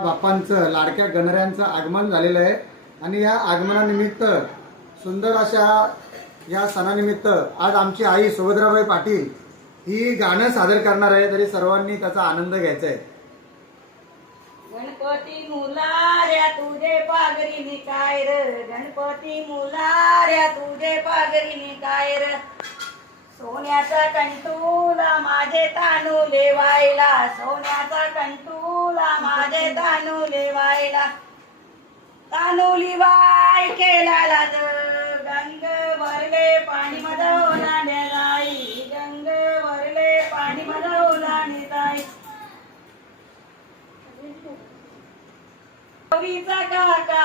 बाप्पांचं लाडक्या गणऱ्यांचं आगमन झालेलं आहे. आणि या आगमनानिमित्त सुंदर अशा या सणानिमित्त आज आमची आई सुभद्राबाई पाटील ही गाणं सादर करणार आहे तरी सर्वांनी त्याचा आनंद घ्यायचा आहे. गणपती मुलाऱ्या तुझे पागरीने काय र? गणपती मुलाऱ्या तुझे पागरीने काय र? सोन्याचा कंटूला माझे तानू लेवायला. सोन्याचा कंटूला माझे तानू लेवायला. तानू लिवाय केला लाज गंग भरले पाणी मध नेलाई गंग भरले पाणी मध नेताई. कवीचा काका